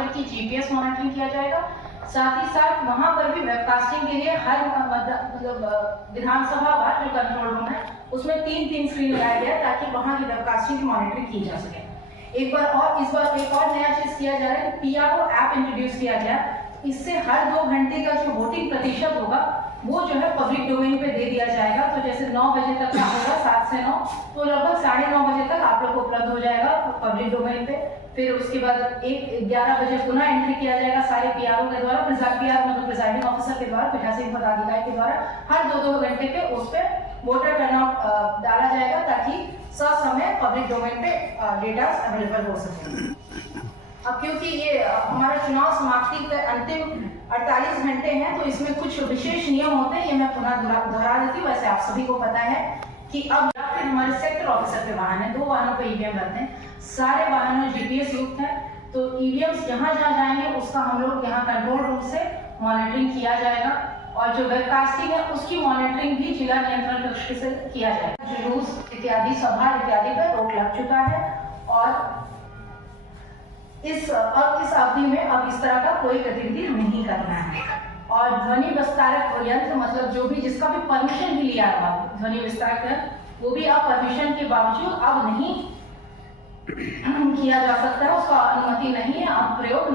आकर की GPS monitoring किया जाएगा। साथ ही साथ वहां पर भी वेबकास्टिंग के लिए हर मतलब विधानसभा वार जो कंट्रोल रूम है उसमें 3-3 स्क्रीन लगाया गया ताकि वहां की वेबकास्टिंग की मॉनिटरिंग की जा सके। एक बार और इस बार एक और नया चीज किया जा रहा है कि पीआरओ ऐप इंट्रोड्यूस किया गया। इससे हर 2 घंटे का जो वोटिंग प्रतिशत होगा वो जो है पब्लिक डोमेन पे दे दिया जाएगा। तो जैसे 9 बजे तक का होगा 7 से 9, तो लगभग 9:30 बजे तक आप लोग को उपलब्ध हो जाएगा पब्लिक डोमेन पे। फिर उसके बाद 11 बजे पुनः एंट्री किया जाएगा सारे पीआरओ के द्वारा, मतलब प्रिजाइडिंग ऑफिसर के द्वारा, पीठासीन पदाधिकारी के द्वारा हर 2-2 घंटे पे उस पर वोटर टर्नआउट डाला जाएगा ताकि ससमय पब्लिक डोमेन पे डेटा अवेलेबल हो सके। अब क्योंकि ये हमारा चुनाव समाप्ति के अंतिम 48 घंटे हैं तो इसमें कुछ विशेष नियम होते हैं, ये मैं पुनः दोहरा देती हूँ। वैसे आप सभी को पता है कि अब फिर हमारे सेक्टर ऑफिसर के वाहन है, 2 वाहनों पे ईवीएम रहते हैं, सारे वाहनों जीपीएस युक्त है। तो ईवीएम जहाँ जहाँ जाएंगे उसका हम लोग यहाँ कंट्रोल रूम से मॉनिटरिंग किया जाएगा और जो वेबकास्टिंग है उसकी मॉनिटरिंग भी जिला नियंत्रण कक्ष से किया जाएगा। जुलूस इत्यादि, सभा इत्यादि पर रोक लग चुका है और इस अवधि में अब इस तरह का कोई गतिविधि नहीं करना है। और ध्वनि विस्तारक यंत्र मतलब जो भी जिसका भी परमिशन भी लिया है ध्वनि विस्तारक यंत्र, वो भी अब परमिशन के बावजूद अब नहीं किया जा सकता है, उसका अनुमति नहीं है, अब प्रयोग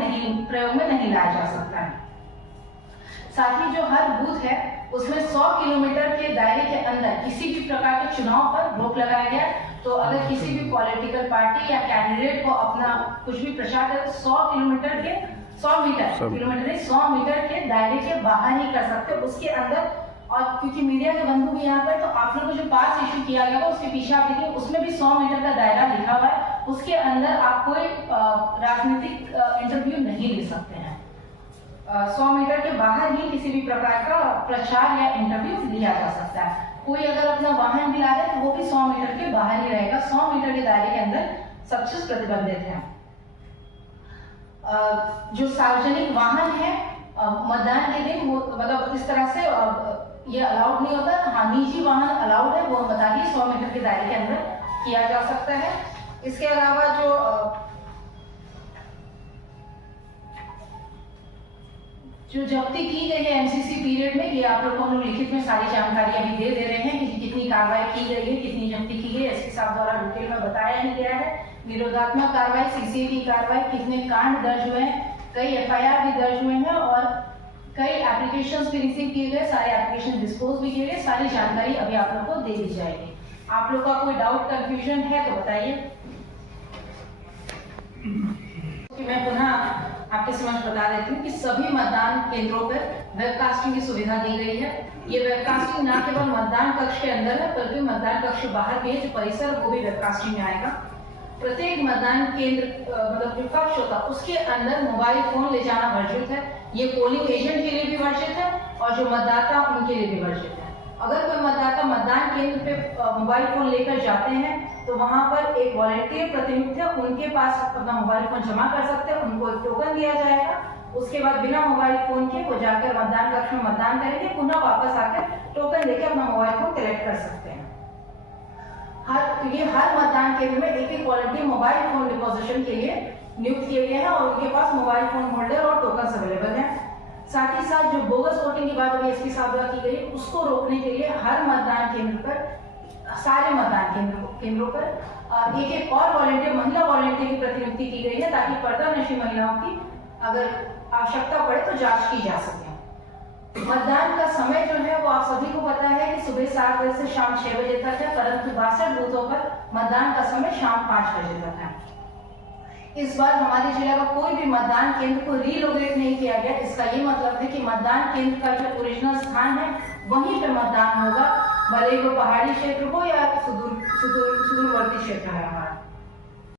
में नहीं लाया जा सकता है। साथ ही जो हर बूथ है उसमें 100 किलोमीटर के दायरे के अंदर किसी भी प्रकार के चुनाव पर रोक लगाया गया। तो अगर किसी भी पॉलिटिकल पार्टी या कैंडिडेट को अपना कुछ भी प्रचार करे 100 मीटर के दायरे के बाहर ही कर सकते हो, उसके अंदर। और क्योंकि मीडिया के बंधु भी यहाँ पर, तो आप लोगों को जो पास इशू किया गया उसके पीछे आप देखिए उसमें भी 100 मीटर का दायरा लिखा हुआ है, उसके अंदर आप कोई राजनीतिक इंटरव्यू नहीं ले सकते हैं। 100 मीटर के बाहर ही किसी भी प्रकार का प्रचार या इंटरव्यू लिया जा सकता है। कोई अगर अपना वाहन भी ला रहा है तो वो भी 100 मीटर के बाहर ही रहेगा, 100 मीटर के दायरे के अंदर सब चीज प्रतिबंधित है। जो सार्वजनिक वाहन है मतदान के दिन वो मतलब इस तरह से ये अलाउड नहीं होता। हाँ, निजी वाहन अलाउड है, वो बता दी 100 मीटर के दायरे के अंदर किया जा सकता है। इसके अलावा जो जब्ती की गई है एमसीसी पीरियड में, ये आप लोग को हम लोग लिखित में सारी जानकारी अभी दे रहे हैं कि कितनी कार्रवाई की गई है, कितनी जब्ती की गई है, एसपी साहब द्वारा डिटेल में बताया नहीं गया है। निरोधात्मक कार्रवाई, सीसीए की कार्रवाई, कितने कांड दर्ज हुए हैं, कई एफआईआर भी दर्ज हुए हैं और कई एप्लीकेशंस भी रिसीव किए गए, सारे एप्लीकेशन डिस्पोज भी किए गए। सारी जानकारी अभी आप लोग को दे दी जाएगी। आप लोग का कोई डाउट कंफ्यूजन है तो बताइए। मैं पुनः आपके समक्ष बता देती हूँ कि सभी मतदान केंद्रों पर वेबकास्टिंग की सुविधा दी गई है। ये वेबकास्टिंग न केवल मतदान कक्ष के अंदर है बल्कि मतदान कक्ष बाहर भी है, जो परिसर वो भी वेबकास्टिंग में आएगा। प्रत्येक मतदान केंद्र मतलब जो कक्ष होता है उसके अंदर मोबाइल फोन ले जाना वर्जित है। ये पोलिंग एजेंट के लिए भी वर्जित है और जो मतदाता उनके लिए भी वर्जित है। अगर कोई मतदाता मतदान केंद्र पे मोबाइल फोन लेकर जाते हैं तो वहां पर एक वॉलंटियर प्रतिनिधि है, उनके पास अपना मोबाइल फोन जमा कर सकते हैं, उनको एक टोकन दिया जाएगा। उसके बाद बिना मोबाइल फोन के वो जाकर मतदान कक्ष में मतदान करेंगे, पुनः वापस आकर टोकन लेकर अपना मोबाइल फोन कलेक्ट कर सकते हैं। हर मतदान केंद्र में एक वॉलंटियर मोबाइल फोन डिपोजिशन के लिए नियुक्त किए गए हैं और उनके पास मोबाइल फोन होल्डर और टोकन अवेलेबल है। साथ ही साथ जो बोगस वोटिंग की बात अभी एसपी साहब द्वारा की गई, उसको रोकने के लिए हर मतदान केंद्र पर, सारे मतदान केंद्रों पर एक और वॉलंटियर, महिला वॉलंटियर की प्रतिनियुक्ति की गई है ताकि पर्दानशी महिलाओं की अगर आवश्यकता पड़े तो जांच की जा सके। मतदान का समय जो है वो आप सभी को पता है कि सुबह 7 बजे से शाम 6 बजे तक है, परंतु 62 बूथों पर मतदान का समय शाम 5 बजे तक है। इस बार हमारे जिला का कोई भी मतदान केंद्र को रीलोकेट नहीं किया गया। इसका ये मतलब है कि मतदान केंद्र का जो ओरिजिनल स्थान है वहीं पे मतदान होगा, भले वो पहाड़ी क्षेत्र हो या सुदूरवर्ती क्षेत्र है हमारा।